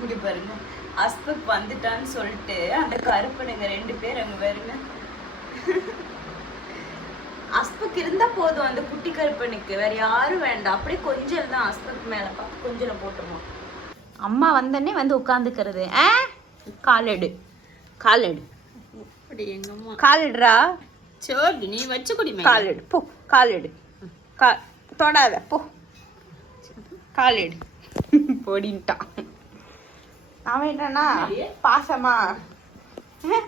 இங்க பாருங்க, அஸ்பக் வந்துட்டான்னு சொல்லிட்டு அந்த கருப்பனுங்க 2 பேர் அங்க பாருங்க. அஸ்பக் இருந்தா போதும் அந்த குட்டி கருப்பனுக்கு, வேற யாரும் வேண்டாம். அப்படியே கொஞ்சம் தான் அஸ்பக் மேல பார்த்து கொஞ்சம் போட்டுருவோம். அம்மா வந்தோடனே வந்து உட்காந்துக்கிறது. காலெடு காலெடு அப்படி எங்க அம்மா காலெடுறா. சோடி நீ வச்சு குடி. காலெடு போ, காலெடு. தொடாத போ, காலெடு. போடின்ட்டான் அவன். என்னன்னா பாசமா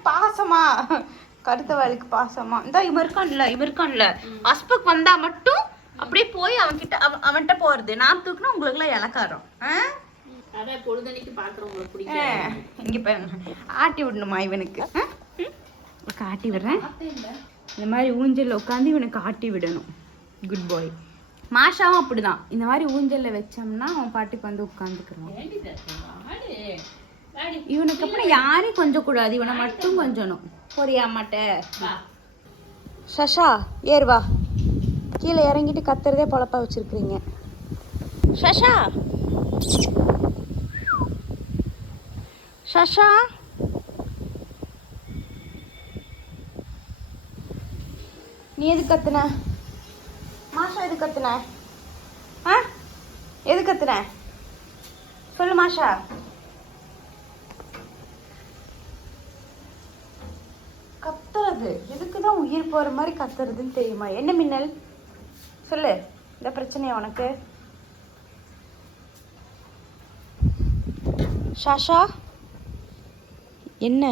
பாசமா கருத்த வாளுக்கு பாசமா. இந்த இவன் இருக்கான்ல அஸ்பக் வந்தா மட்டும் அப்படியே போய் அவன்கிட்ட அவன்கிட்ட போறது. நான் தூக்குனா உங்களுக்கு எல்லாம் இலக்காரம். பொழுதனைக்கு பாக்குறவங்களுக்கு பிடிக்கும். இங்க பாருங்க, ஆட்டி விடணுமா இவனுக்கு? ஆட்டி விடுறேன். இந்த மாதிரி ஊஞ்சல்ல உட்காந்து இவனுக்கு ஆட்டி விடணும். குட் பாய். மாஷாவும் அப்படிதான். இந்த மாதிரி ஊஞ்சல்ல வச்சோம்னா அவன் பாட்டுக்கு வந்து உட்காந்துக்கிறான். இவனுக்கு அப்புறம் யாரையும் கொஞ்சம் கூடாது, இவனை மட்டும் கொஞ்சணும். போறியா மாட்ட? சஷா ஏறுவா. கீழே இறங்கிட்டு கத்துறதே பொழப்பா வச்சிருக்கிறீங்க. சஷா சஷா நீ எது கத்துன? மாஷா எது கத்துன? எது கத்துன சொல்லு மாஷா. கத்துறது எதுக்குதான் உயிர் போற மாதிரி கத்துறதுன்னு தெரியுமா? என்ன மின்னல் சொல்லு. இந்த பிரச்சனையா உனக்கு? ஷாஷா என்ன?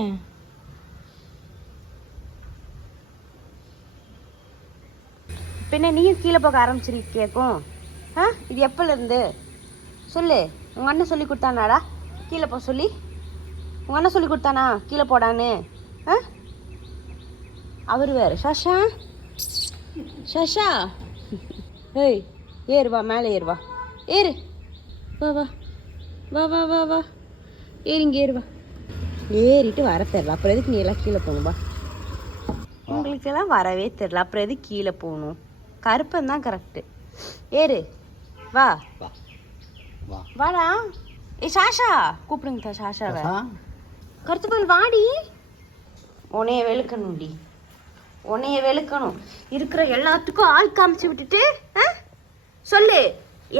பின்ன நீயும் கீழே போக ஆரம்பிச்சிருக்கேக்கும். இது எப்பல இருந்து சொல்லு. உங்க அண்ணன் சொல்லி கொடுத்தானாடா கீழே போ சொல்லி? உங்க அண்ணன் சொல்லி கொடுத்தானா கீழே போடான்னு? அவரு வேற. சஷா சஷா ஏய் ஏறுவா, மேலே ஏறுவா. ஏறு வா வா வா வா வா வா. ஏறிங்க ஏறுவா. ஏறிட்டு வர தெரில, அப்புறம் எதுக்கு நீ எல்லாம் கீழே போகணும்பா? உங்களுக்கெல்லாம் வரவே தெரில, அப்புறம் எதுக்கு கீழே போகணும்? கருப்பன் தான் கரெக்டு. ஏறு வா வாடா. சாஷா கூப்பிடுங்க சாஷாவை. கருத்துப்பல் வாடி. உன்னைய வெளுக்கணும்டி, உன்னைய வெளுக்கணும். இருக்கிற எல்லாத்துக்கும் ஆள் காமிச்சு விட்டுட்டு சொல்லு.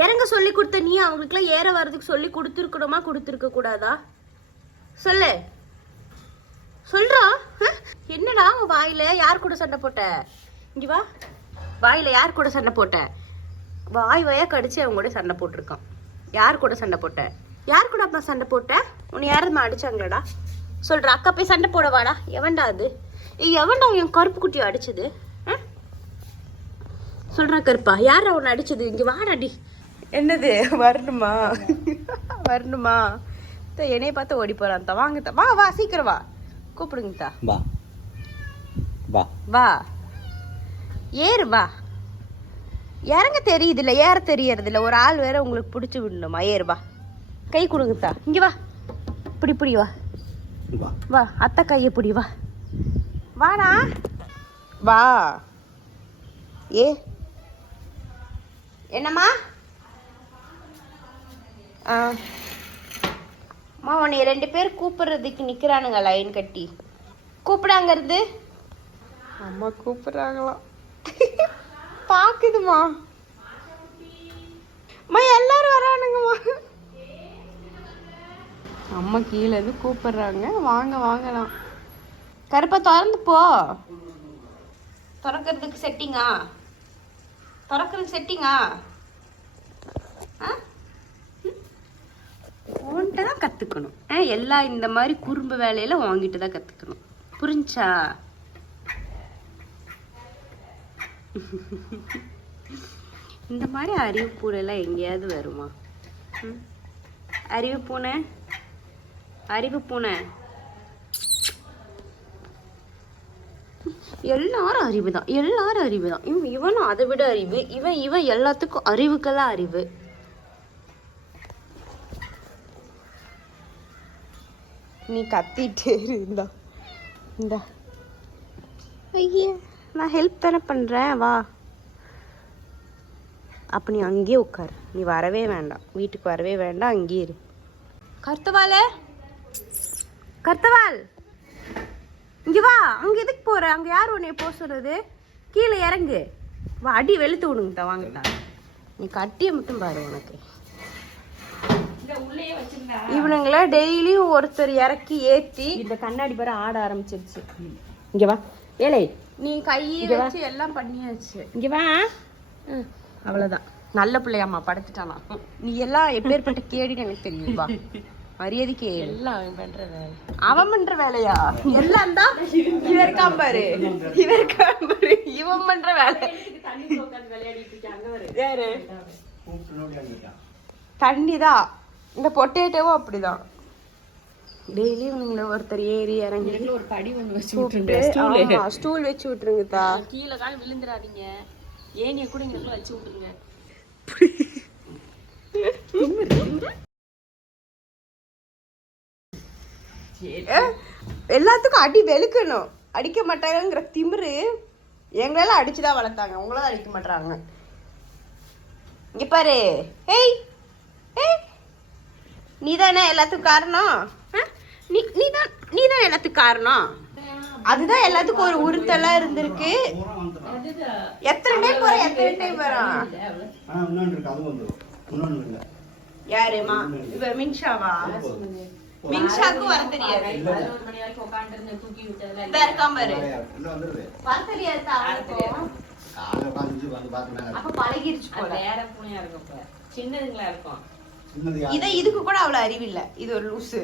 இறங்க சொல்லி கொடுத்த நீ அவங்களுக்குலாம் ஏற வர்றதுக்கு சொல்லி கொடுத்துருக்கணுமா கொடுத்துருக்க கூடாதா சொல்லு. சொல்றா. என்னடா உன் வாயில யார் கூட சண்டை போட்ட? இங்க வா. வாயில யார் கூட சண்டை போட்ட? வாய் வாயா கடிச்சு அவங்க கூட சண்டை போட்டிருக்கான். யார் கூட சண்டை போட்ட? யார் கூட அப்பா சண்டை போட்ட? உன்னை யாருமா அடிச்சாங்களாடா? சொல்ற. அக்கா போய் சண்டை போட வாடா. எவன்டா அது? எவன்டா என் கருப்பு குட்டியை அடிச்சது? சொல்றா கருப்பா, யாரா உன்னை அடிச்சது? இங்க வாடாடி. என்னது வரணுமா? வரணுமா? என்னைய பார்த்து ஓடி போறான். வாங்க வா வா சீக்கிரம் வா. கூப்பிடுங்க வா வா வா. ஏறு வா. இறங்க தெரியுது இல்ல, ஏற தெரியறது இல்ல. ஒரு ஆள் வேற உங்களுக்கு பிடிச்சி விடணுமா? ஏறு வா. கை கொடுங்கத்தா. இங்க வா. இப்படி இப்படி வா வா. அத்தை கையை பிடி வா. வாடா வா. ஏ என்னம்மா? அம்மா உன்னை 2 பேர் கூப்பிடுறதுக்கு நிக்கிறானுங்க லைன் கட்டி. கூப்பிடாங்க இருந்து. அம்மா கூப்பிடுறாங்களாம். பாக்குதுமா. அம்மா எல்லாரும் வரானுங்கம்மா. அம்மா கீழே இருந்து கூப்பிடுறாங்க. வாங்க வாங்கலாம். கருப்பா திறந்து போ. திறக்கிறதுக்கு செட்டிங்கா? திறக்கிறதுக்கு செட்டிங்கா? உன்கிட்ட தான் கற்றுக்கணும். எல்லா இந்த மாதிரி குறும்பு வேலையில உன்கிட்ட தான் கற்றுக்கணும். புரிஞ்சா? இந்த மாதிரி அறிவு பூனைலாம் எங்கேயாவது வருமா? அறிவு பூனை, அறிவு பூனை. எல்லாரும் அறிவு தான், எல்லாரும் அறிவு தான். இவனும் அதை விட அறிவு. இவன் எல்லாத்துக்கும் அறிவுக்கெல்லாம் அறிவு. நீ கத்திட்டே இருந்தா இந்தா. ஐயே நான் ஹெல்ப் தானே பண்ணுறேன். வா. அப்போ நீ அங்கேயே உட்காரு. நீ வரவே வேண்டாம், வீட்டுக்கு வரவே வேண்டாம், அங்கேயே இரு. கர்த்தவால கர்த்தவால் இங்க வா. அங்க எதுக்கு போற? அங்க யார் உன்னை போக சொல்றது? கீழே இறங்கு. வா, அடி வெளுத்து விடுங்கட்டா. வாங்கட்டா, நீ கட்டிய மட்டும் பாரு. உனக்கு இவனுங்கள டெய்லியும் ஒருத்தர் இறக்கி ஏத்தி இந்த கண்ணாடி பாரு ஆட ஆரம்பிச்சிருச்சு. இங்க வா ஏலே, நீ கையை வச்சு எல்லாம் பண்ணியாச்சு. இங்க வா. அவ்வளவுதான். நல்ல பிள்ளையாம்மா படுத்துட்டானா. நீ எல்லாம் எப்பேற்பட்ட கேடின்னு எனக்கு தெரியும்பா. மரியாதைக்கு எல்லாம் அவன் பண்ற வேலை. அவன் பண்ற வேலையா? எல்லாம் தான் இவருக்காம் பாரு. இவருக்காம் பாரு. இவன் பண்ற வேலை. தண்ணிதான். இந்த பொட்டேட்டோவும் அப்படிதான். டெய்லி இவனுங்களை ஒருத்தர் ஏறி இறங்கி ஒரு படி ஒன்று வச்சு விட்டுருங்க. ஸ்டூல் வச்சு விட்டுருங்கத்தா. கீழே கால விழுந்துடாதீங்க. ஏனிய கூட இங்க வச்சு விட்டுருங்க. எல்லாத்துக்கும் அடி வெளுக்கணும். அடிக்க மாட்டாங்கிற திமிரு. எங்களெல்லாம் அடிச்சுதான் வளர்த்தாங்க. உங்களதான் அடிக்க மாட்டாங்க. இங்க பாரு. ஏய் ஏய், நீதானே எல்லாத்துக்கும் காரணம். நீதான் எல்லாத்துக்கும் காரணம். அதுதான் எல்லாத்துக்கும் ஒரு உறுத்தலா இருந்திருக்கு. எத்தனை டைம் போற? எத்தனை டைம் வரும்? யாருமா? இவ மின்ஷாவா? மின்ஷாக்கு வர தெரியாது. வர தெரியாது. அப்ப பழகிருச்சு போல. சின்னதுங்களா இருக்கும். இதுக்கு கூட அவ்வளவு அறிவில்லை. இது ஒரு லூசு.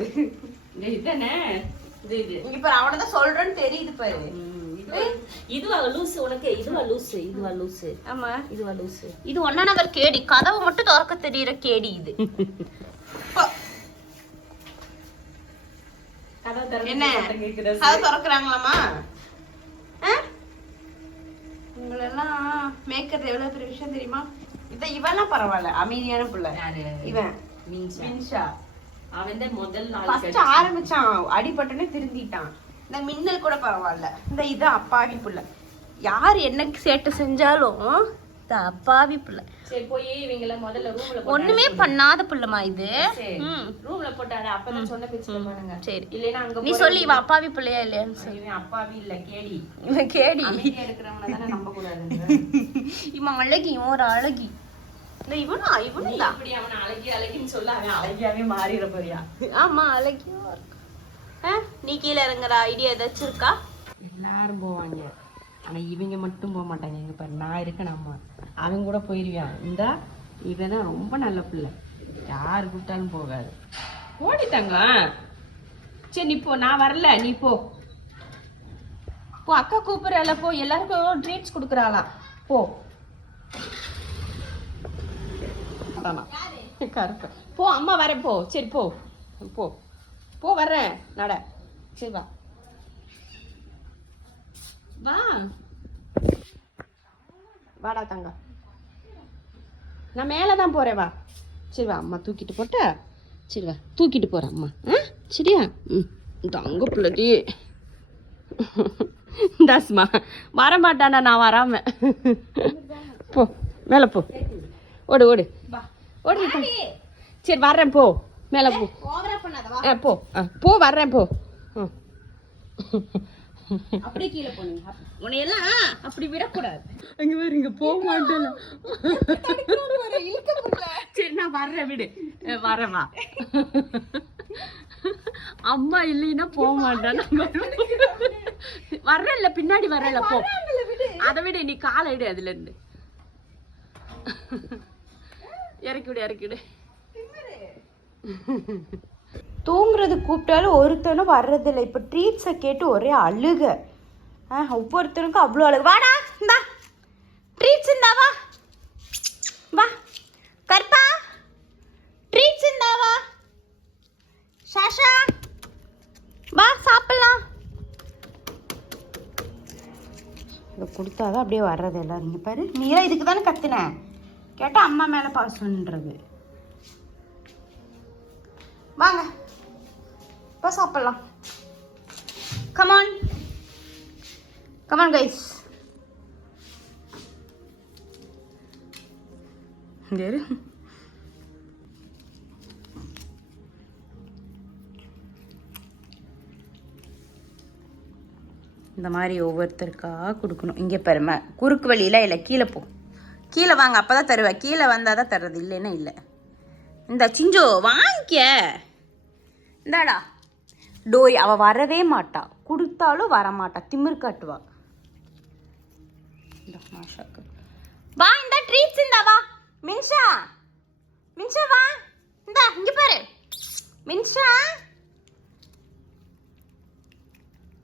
இதுதானே இங்க பாரு. அவனதான் சொல்றேன்னு தெரியுது பாரு. இதுவா லூசு உனக்கு? இதுவா லூசு? இதுவா லூசு? ஆமா, இதுவா லூசு. இது 1 நம்பர் கேடி. கதவை மட்டும் திறக்க தெரியற கேடி இது. என்ன கதை திறக்கிறாங்களாமா? உங்களெல்லாம் மேய்க்கிறது எவ்வளவு பெரிய விஷயம் தெரியுமா? இவெல்லாம் பரவாயில்ல, அமைதியான பிள்ளை. இவன் மின்ஷா. அவன் தான் முதல் ஃபர்ஸ்ட் ஆரம்பிச்சான். அடிபட்டனே திருந்திட்டான். இந்த மின்னல் கூட பரவாயில்ல. இது அப்பாவி பிள்ளை. யார் என்ன சேட்டை செஞ்சாலும் இந்த அப்பாவி பிள்ளை. சரி, போய் இவங்கள முதல்ல ரூம்ல ஒண்ணுமே பண்ணாத பிள்ளைமா இது. ரூம்ல போட்டாரு. அப்பதான் சொன்ன பேச்சு பண்ணுங்க. சரி, இல்லனா அங்க நீ சொல்லி இவ அப்பாவி பிள்ளையா இல்லையான்னு சொல்லி. இவன் அப்பாவி இல்ல, கேடி. இவன் கேடி. அமைதியா இருக்கிறவன தான நம்ப கூடாதுங்க. இவன் அழகி. இவன் ஒரு அழகி. இந்த இவனா தான் இப்படி அவன் அழகின்னு சொல்ல அவன் அழகியாவே மாறிட போறியா? ஆமா, அழகியா இருக்கு. நீ கீழே இறங்குற ஐடியா ஏதாச்சும் இருக்கா? எல்லாரும் போவாங்க, ஆனா இவங்க மட்டும் போக மாட்டாங்க. இங்க பாரு, நான் இருக்கேன். அம்மா அவன் கூட போயிருவியான். இந்தா இவன் தான் ரொம்ப நல்ல பிள்ளை. யாரு கூப்பிட்டாலும் போகாது. ஓடிட்டாங்க. சரி, நீ போ. நான் வரல, நீ போ. அக்கா கூப்பிடுறாள, போ. எல்லாருக்கும் ட்ரீட்ஸ் கொடுக்குறாளாம். போ. கருப்பு போ. அம்மா வரேன், போ. சரி, போ போ போ. வர்றேன், நட. சரி, வா வா. வாடா தங்க. நான் மேலதான் போறேன். வா. சரி, வா. அம்மா தூக்கிட்டு போட்ட. சரி, வா. தூக்கிட்டு போறேன் அம்மா. சரியா? தங்க பிள்ளடி. தாஸ்மா வரமாட்டானா? நான் வராம. போ, மேல போ. ஓடு ஓடு ஓடு. சரி, வர்றேன். போ, மேல போ. போ போ. வர்றேன், போ. அப்படியே கீழே போனீங்க. உன்னையெல்லாம் அப்படி விடக்கூடாது. அங்க வேற இங்க போக மாட்டேன். சரி, நான் வர்றேன். விடு, வரவா. அம்மா இல்லைன்னா போக மாட்டேன். வர்றேன்ல, பின்னாடி வர்றேன்ல. போ. அதை விட நீ காலை இடு. அதுல இருந்து இறக்கி விடு, இறக்கி விடு. தூங்குறது கூப்பிட்டாலும் ஒருத்தனும் வர்றதில்லை. இப்போ ட்ரீட்ஸை கேட்டு ஒரே அழுக. ஒவ்வொருத்தனுக்கும் அவ்வளோ அழுகு. வாடா, இந்தா ட்ரீட்ஸ். இந்தாவா, வா. கற்பா, ட்ரீட்ஸ் இந்தாவா. சாஷா, வா, சாப்பிடலாம். இதை கொடுத்தாதான் அப்படியே வர்றது எல்லாரும். இங்கே பாரு, நீலாம் இதுக்கு தானே கத்துன. கேட்டால் அம்மா மேலே பாசன்றது. வாங்க, இப்போ சாப்பிடலாம். Come on come on guys. இந்த மாதிரி ஒவ்வொருத்தருக்கா கொடுக்கணும். இங்கே பெருமை குறுக்கு வழியில் இல்லை, கீழே போ, கீழே வாங்க, அப்போ தான் தருவேன். கீழே வந்தால் தான் தர்றது, இல்லைன்னா இல்லை. இந்த சிஞ்சோ வாங்கிக்க, இந்தாடா. டோரி அவள் வரவே மாட்டா, கொடுத்தாலும் வரமாட்டா, திமிர் காட்டுவா. இந்த மாஷாக்கு வா, இந்த ட்ரீட்ஸ் இந்த வா.